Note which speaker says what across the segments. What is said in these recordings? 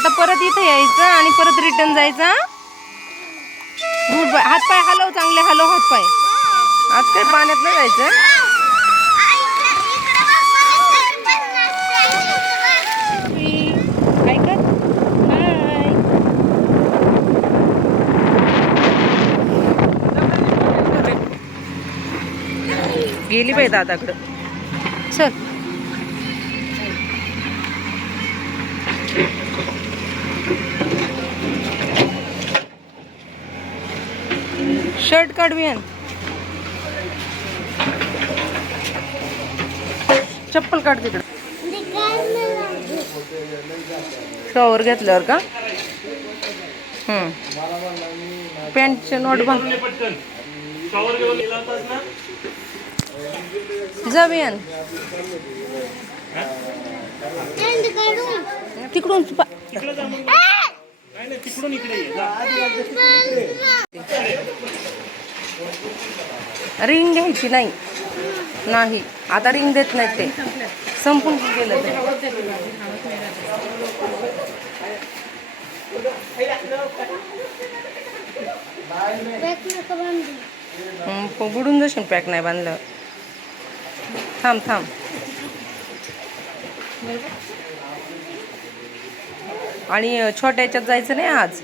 Speaker 1: आता परत इथं यायचं आणि परत रिटर्न जायचं गुड बाय. हात पाय हलव चांगले हलव हात पाय आज काही पाण्यात नाही जायचं गेली पाहिजे दादाकडं. शर्ट काढूयान चप्पल काढ तिकडं. शॉवर घेतल्यावर का? पॅन्टचे नोट बघ
Speaker 2: पटकन शॉवर घेऊन गेला होतास ना
Speaker 1: जा बियान तिकडून
Speaker 2: तिकडून इकडे
Speaker 1: रिंग घ्यायची नाही. नाही आता रिंग देत नाहीत ते. संपून गेलं ते. प- बुडून जाशील पॅक नाही बांधलं. थांब थांब. आणि छोट्या याच्यात जायचं नाही आज.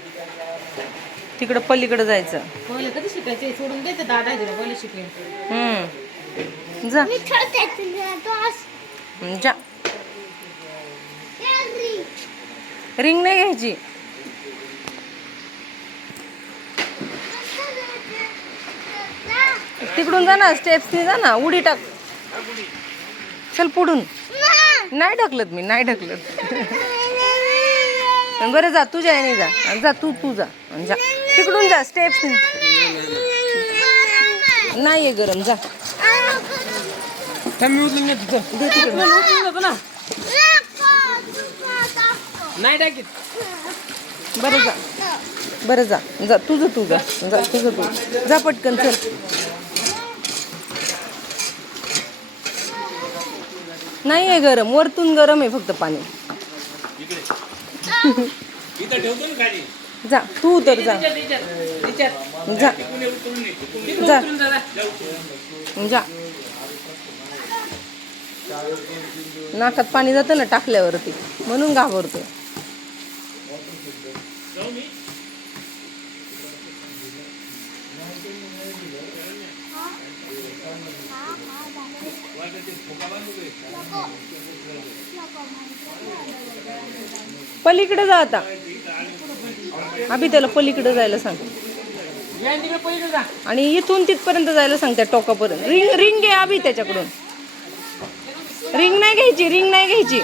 Speaker 1: तिकडं पलीकडं जायचं.
Speaker 3: पहिले कधी शिकायचे? सोडून द्यायचं दादा आहे तुला पहिले शिकेल
Speaker 1: हम्म. जा. जा. रिंग नाही घ्यायची. तिकडून जा ना स्टेप्सनी जा ना उडी टाक. चल पुढून. नाही ढकलत मी नाही ढकलत. बरं जा तुझ्या याने जा. आणि जा तू तू जा. आणि जा. तिकडून जा स्टेप्स नाही आहे गरम जा. दे तिकडून.
Speaker 3: नाही टाकीत.
Speaker 1: बरं जा. बरं जा. जा तुझं तू जा. जा तुझं तू जा. पटकन चल. नाही आहे गरम. वरतून गरम आहे फक्त पाणी.
Speaker 2: ना
Speaker 1: जा तू उतर जा. जा. जा. जा नाकात पाणी जातं ना टाकल्यावरती. म्हणून घाबरतो पलीकडे जा आता. अभि त्याला पलीकडे जायला सांग. आणि इथून तिथपर्यंत जायला सांग त्या टोकापर्यंत. रिंग रिंग घे अभि त्याच्याकडून. रिंग नाही घ्यायची रिंग नाही घ्यायची.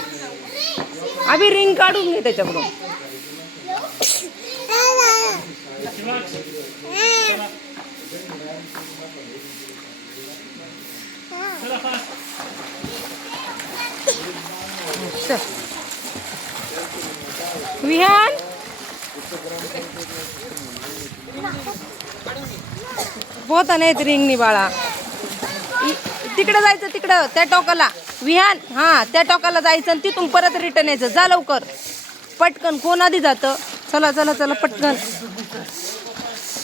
Speaker 1: अभि रिंग काढून घे त्याच्याकडून. चल. विहान? पोहता नाहीत रिंगनी बाळा. तिकडं जायचं तिकडं त्या टोकाला. विहान हां त्या टोकाला जायचं आणि तिथून परत रिटर्न यायचं. जा लवकर. पटकन कोण आधी जातं? चला चला चला पटकन.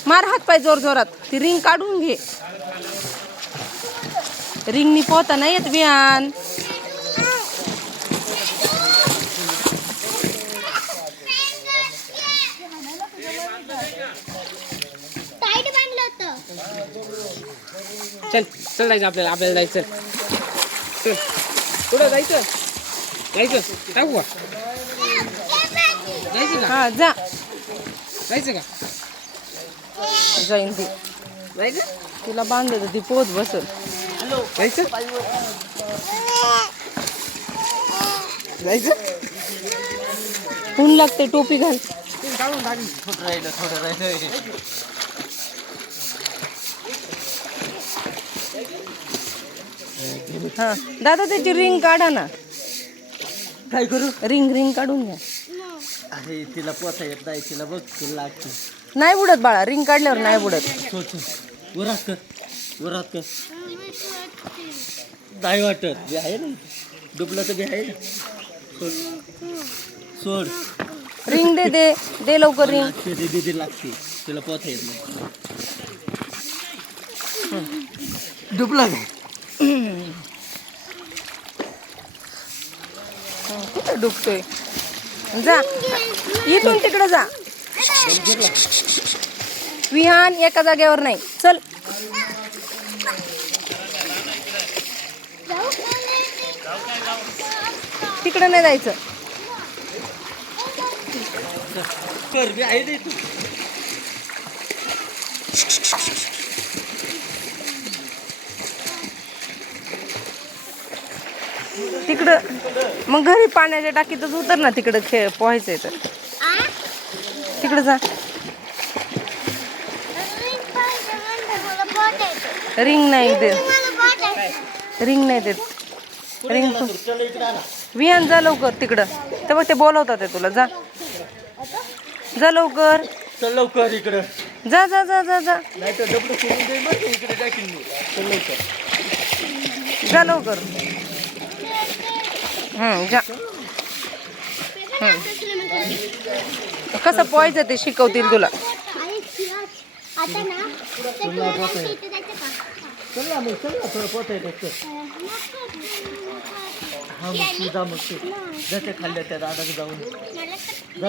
Speaker 1: मार हात पाय जोर जोरात. ती रिंग काढून घे. रिंगनी पोहता नाही येत विहान.
Speaker 3: चल चल जायचं आपल्याला आपल्याला जायचं. चल. कुठं जायचं? जायचं. टाकू का जायचं का?
Speaker 1: हा जा.
Speaker 3: जायचं का?
Speaker 1: जाईन ती.
Speaker 3: जायचं?
Speaker 1: तिला बांधलं तर ती पोत बसल.
Speaker 3: जायचं? जायचं?
Speaker 1: ऊन लागते टोपी घाल.
Speaker 3: थोडं राहिलं थोडं राहिलं.
Speaker 1: हा. दादा त्याची रिंग काढा ना.
Speaker 3: काय करू?
Speaker 1: रिंग रिंग काढून घ्या.
Speaker 3: अरे तिला पोथा येत नाही तिला बघ तिला लागते.
Speaker 1: नाही बुडत बाळा रिंग काढल्यावर नाही बुडत.
Speaker 3: वरात कर वरात कर. नाही वाटत. बी आहे ना. डुबलं तर बी आहे. ना सोड. सोड.
Speaker 1: रिंग दे दे दे लवकर रिंग
Speaker 4: दिदी लागते. तुला पोहता येत नाही. डुबला काय
Speaker 1: कुठं डुबतोय? जा. इथून तिकडं जा. विहान एका जागेवर नाही. चल. तिकडं नाही जायचं
Speaker 4: कर बी आहे दे तू
Speaker 1: तिकडं. मग घरी पाण्याच्या टाकीतच उतर ना तिकडं खेळ पोहायचंय तर. तिकडं जा. रिंग नाही देत. रिंग नाही देत. रिंग विहान जा लवकर तिकडं. तर बघ ते बोलवतात ते तुला. जा. जा लवकर.
Speaker 4: चल लवकर इकडं.
Speaker 1: जा जा जा जा जा.
Speaker 4: नाही तर डबडं सोडून दे बरं का, इकडे टाकीन मी चल लवकर.
Speaker 1: जा लवकर. कसं पोहायचं ते शिकवतील तुला.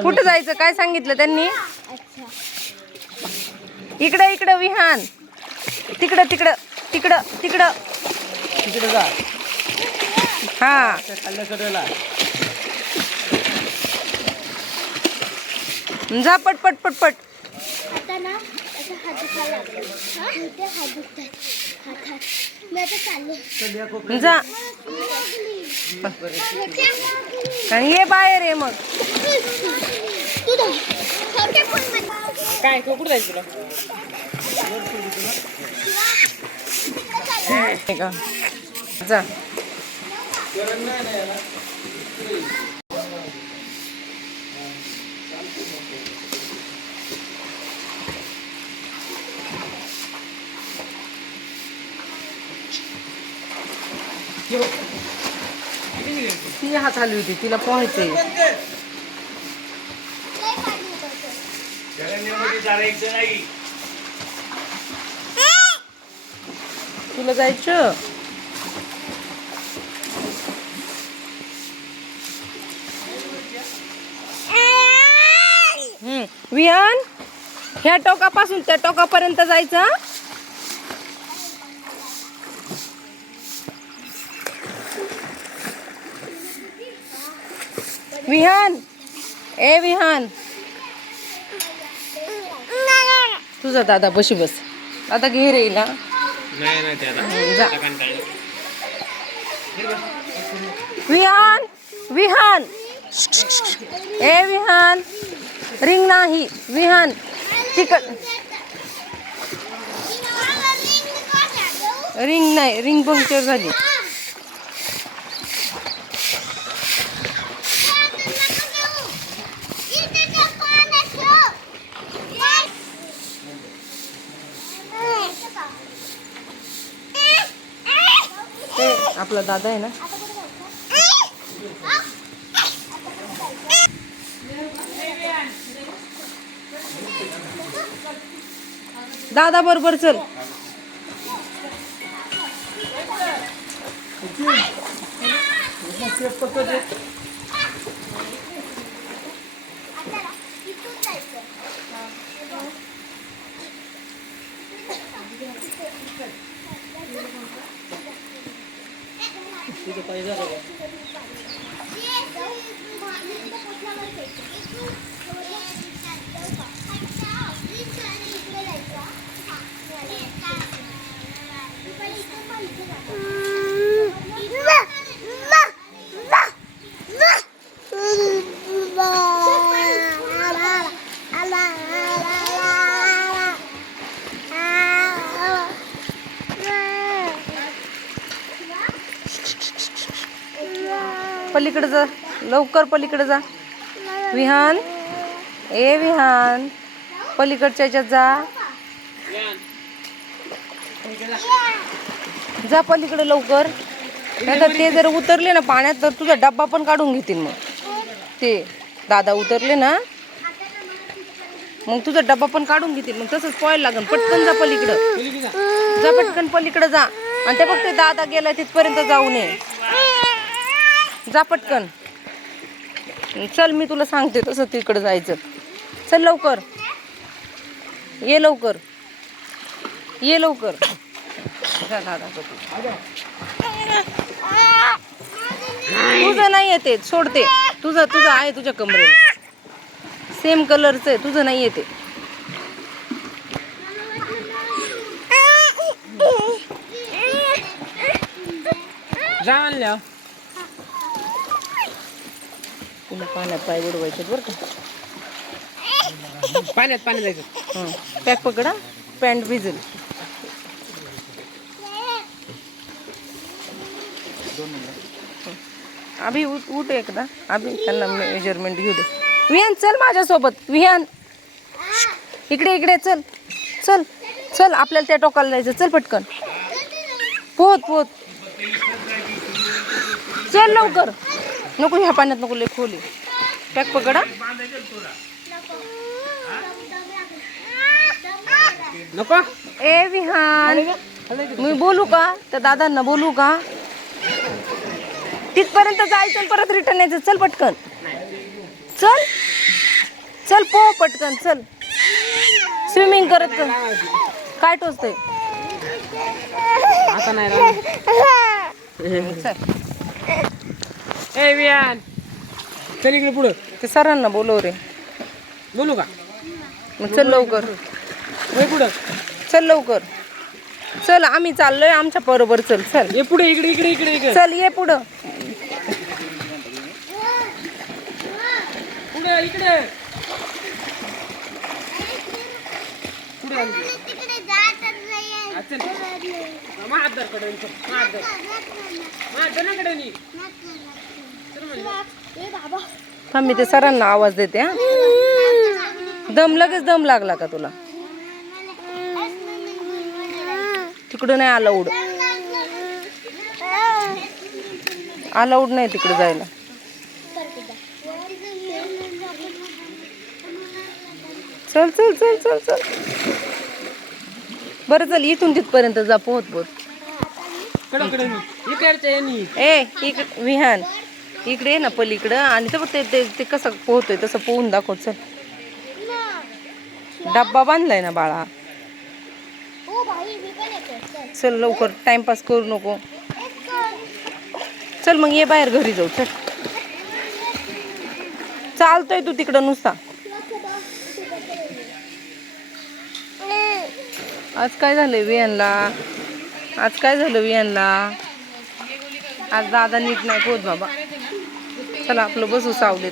Speaker 1: कुठं जायचं? काय सांगितलं त्यांनी? इकडं इकडं विहान. तिकडं तिकडं तिकडं तिकडं.
Speaker 4: तिकडे जा.
Speaker 1: हा. जा पट पट पट पट.
Speaker 5: आता ना असं हात दुखायला लागले. हा? इथे हात दुखतात. हातात मी आता चालले.
Speaker 4: चल या कोपऱ्यात
Speaker 1: जा. आणि ये बाहेर ये मग.
Speaker 5: तू.
Speaker 3: काय कुठं जायचं तुला?
Speaker 1: हे ती हात आली होती तिला
Speaker 2: नाही.
Speaker 1: तुला जायचं हम्म. विहान ह्या टोकापासून त्या टोकापर्यंत जायचं? विहान. ए विहान. तुझा दादा बशी बस. आता घे रे हिला.
Speaker 3: नाही नाही त्याला.
Speaker 1: जा.
Speaker 3: कंटाळा
Speaker 1: विहान. विहान. ए विहान. रिंग नाही विहान. तिकड रिंग नाही रिंग पंक्चर झाली. ते आपला दादा आहे ना? दादा बरोबर चल
Speaker 4: तिथे पाहिजे का
Speaker 1: पलीकडे जा. लवकर पलीकडे जा. विहान. ए विहान. पलीकडच्या ह्याच्यात जा. जा पलीकडे लवकर. नाहीतर ते जर उतरले ना पाण्यात तर तुझा डब्बा पण काढून घेतील मग. ते दादा उतरले ना मग तुझा डब्बा पण काढून घेतील. मग तसंच पोहायला लागेल. पटकन जा पलीकडं.
Speaker 3: जा.
Speaker 1: पटकन पलीकडं जा. आणि ते फक्त दादा गेला तिथपर्यंत जाऊ नये जा पटकन. चल मी तुला सांगते तसं तिकडं जायचं. चल लवकर. ये लवकर. ये लवकर. तुझं नाही येते सोडते तुझं तुझं आहे तुझ्या कमरेला. सेम कलरचं आहे. तुझं नाही येते
Speaker 3: जा
Speaker 1: तुला पाण्यात पाय बुडवायचे बरं का?
Speaker 3: पाण्यात पाण्यात जायचं.
Speaker 1: पॅक पकडा. पॅन्ट भिजेल. अभि उठ उठ एकदा. अभि त्यांना मेजरमेंट घेऊ दे. विहान चल माझ्यासोबत. विहान. इकडे इकडे चल. चल चल. आपल्याला त्या टोकाला जायचं. चल पटकन. पोहत पोहत. चल लवकर. नको ह्या पाण्यात नको लय खोली पॅक पकडा.
Speaker 3: नको.
Speaker 1: ए विहान. मी बोलू का? त्या दादांना बोलू का? तिथपर्यंत जायचं परत रिटर्न यायचं. चल पटकन. चल. चल पो पटकन चल. स्विमिंग करत कर. काय टोचतंय?
Speaker 3: आता नाही.
Speaker 1: चल
Speaker 3: ए वियान चल इकडे पुढं.
Speaker 1: ते सरांना बोलव रे.
Speaker 3: बोलू का?
Speaker 1: मग चल लवकर.
Speaker 3: पुढं.
Speaker 1: चल लवकर. चल आम्ही चाललोय आमच्या बरोबर चल चल.
Speaker 3: ये पुढे इकडे इकडे इकडे इकडे.
Speaker 1: चल ये पुढं.
Speaker 3: पुढे इकडे. पुढे चल. महादरकडे महादर. ना.
Speaker 1: थांब मी ते सरांना आवाज देते हा. दम लगेच दम लागला का तुला? तिकडं नाही अलाउड अलाउड नाही तिकडे जायला. चल चल चल चल चल. बरं चल इथून तिथपर्यंत जा पोहत पोहत. ए इकडे विहान. इकडे ना पलीकडं. आणि ते ते ते ते कसं पोहतोय तसं पोहून दाखव चल. डब्बा बांधलाय ना बाळा.
Speaker 5: चल
Speaker 1: लवकर टाइमपास करू नको. चल मग ये बाहेर घरी जाऊ चल. चालतोय तू तिकडं नुसता. आज काय झालंय वियांना आज काय झालं वियांना आज दादा नीट नाही पोहोच बाबा. चला आपलं बसू सावलीत.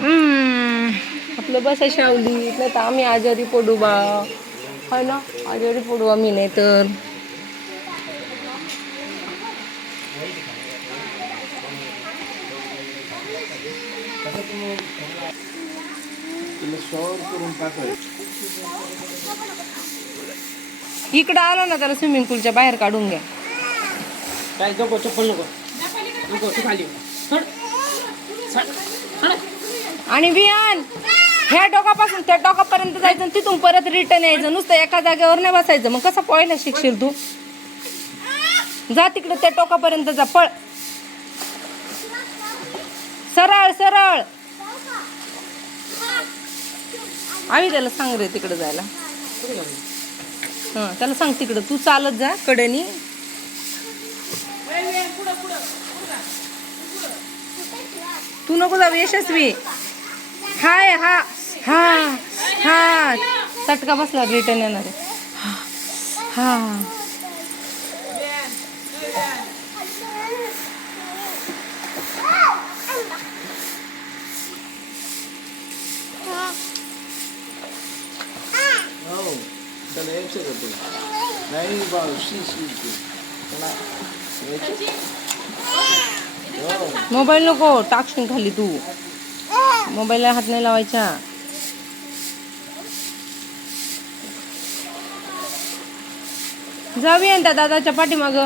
Speaker 1: हम्म, आपलं बसा सावलीत नाही तर आम्ही आजारी पडू बा. है ना? आजारी पडू आम्ही नाही तर इकडं आलो ना त्याला स्विमिंग पूलच्या बाहेर काढून घ्या.
Speaker 3: काय नको चप्पल नको. नको तू खाली.
Speaker 1: आणि विहान! ह्या डोकापासून त्या टोकापर्यंत जायचं आणि तिथून परत रिटर्न यायचं. नुसतं एका जागेवर नाही बसायचं. मग कसं पळायला शिकशील तू? जा तिकडे त्या टोकापर्यंत जा. पळ. सरळ सरळ. आम्ही त्याला सांग रे तिकडे जायला. हां त्याला सांग तिकडं. तू चालत जा कडेनी. तू नको जाऊ यशस्वी. हाय हा. हां हां. चटका बसला रिटर्न येणार आहे. हां.
Speaker 4: नाही
Speaker 1: मोबाईल नको टाकशील खाली तू. मोबाईलला हात नाही लावायचा. जाऊया ना त्या दादाच्या पाठीमाग.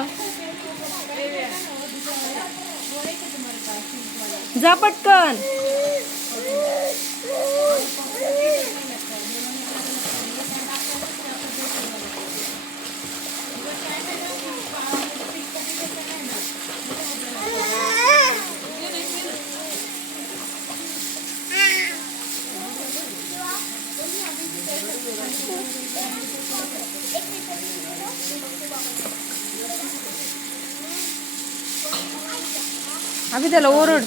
Speaker 4: जा पटकन. अभि त्याला ओरड.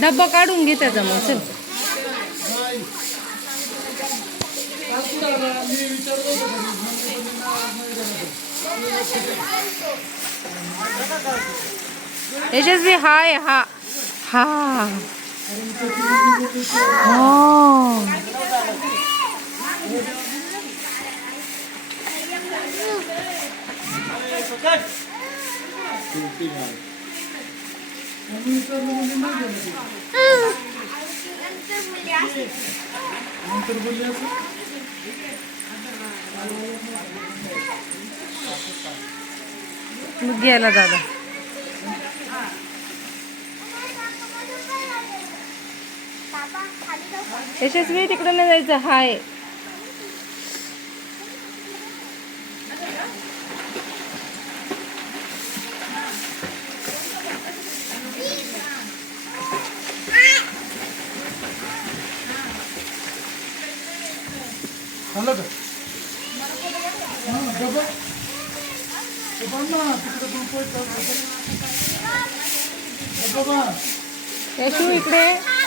Speaker 4: डब्बा काढून घे त्याचा मग चल. यशस्वी हाय हा. हा. हो मग गेला दादा
Speaker 1: बाबा खाली जाऊ का?
Speaker 4: यशस्वी तिकडे नाही जायचं हाय यशू इकडे.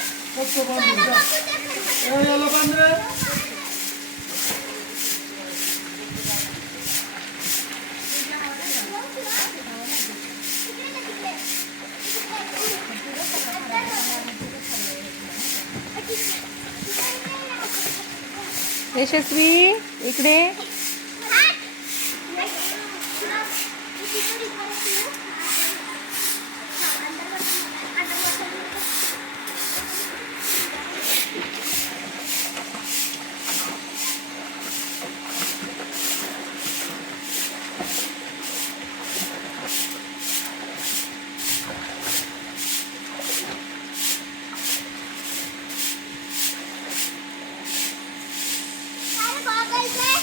Speaker 4: यशस्वी इकडे
Speaker 1: अरे गॉगल दे.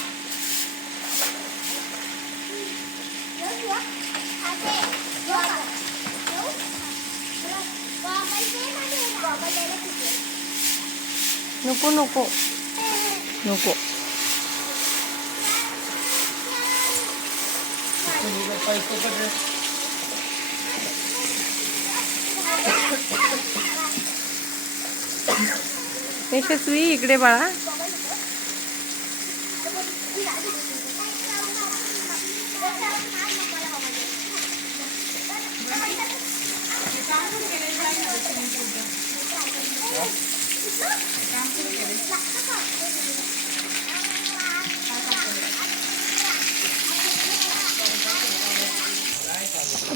Speaker 1: येऊ तुला? हा, दे. गॉगल. येऊ? तुला गॉगल दे ना दे. गॉगल द्यायला किती?
Speaker 4: नको नको नको यशस्वी इकडे बाळा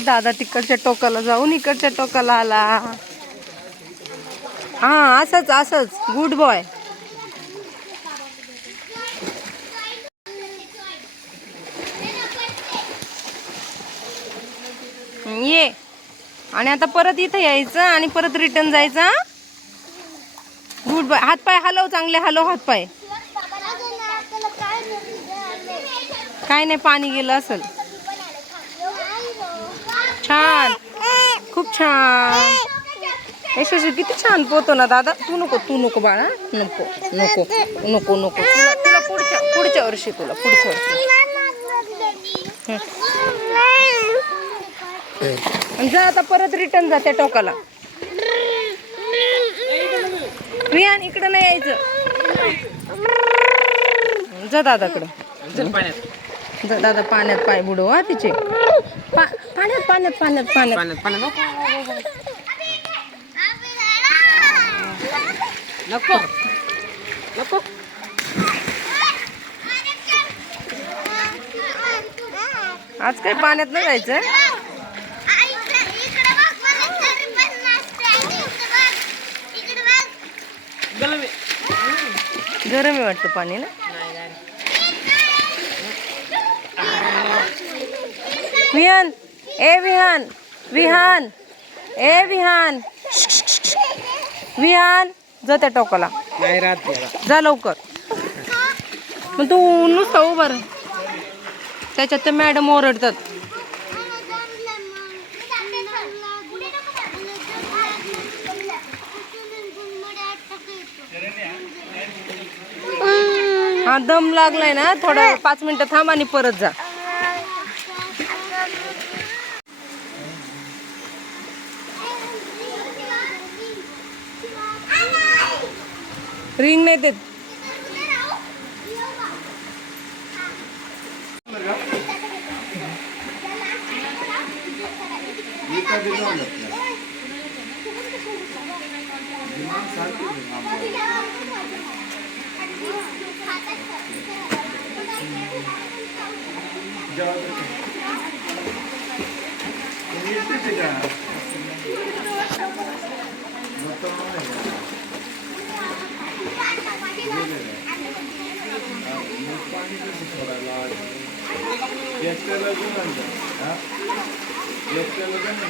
Speaker 4: दादा तिकडच्या टोकाला जाऊन इकडच्या टोकाला आला. हा असंच असंच. गुड बॉय ये. आणि आता परत इथं यायचं आणि परत रिटर्न जायचं गुड बाय. हातपाय हलव चांगले हलव
Speaker 1: हातपाय. काय नाही.
Speaker 4: पाणी गेलं असेल. छान. खूप छान. यशस्वी किती छान पोहतो ना दादा. तू नको तू नको बाळा. नको नको नको नको. तुला तुला पुढच्या पुढच्या वर्षी तुला पुढच्या वर्षी. जा आता परत रिटर्न जा त्या टोकाला. रियान इकडं नाही यायचं. जा दादाकडं. जा. दादा पाण्यात पाय बुडव हा तिचे. पाण्यात पाण्यात पाण्यात पाण्यात.
Speaker 3: पाण्यात पाण्यात नको. नको.
Speaker 4: आज काय पाण्यात नाही जायचं
Speaker 3: गरम आहे.
Speaker 4: गरम आहे वाटतं पाणी ना विहान ए विहान विहान ए विहान. विहान जा त्या टोकाला.
Speaker 1: नाही राहत
Speaker 4: जा लवकर. मग तू नुसतं उभार त्याच्यात तर मॅडम ओरडतात. हा दम लागलाय ना. थोडा पाच मिनिटं थांब आणि परत जा. रिंग नाही देत.
Speaker 3: ఎక్కలేదని అండి ఎక్కలేదని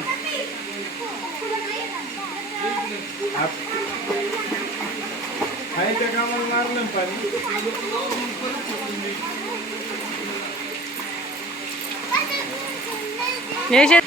Speaker 3: అయితే కావాలి మారలేం
Speaker 4: పని ఏ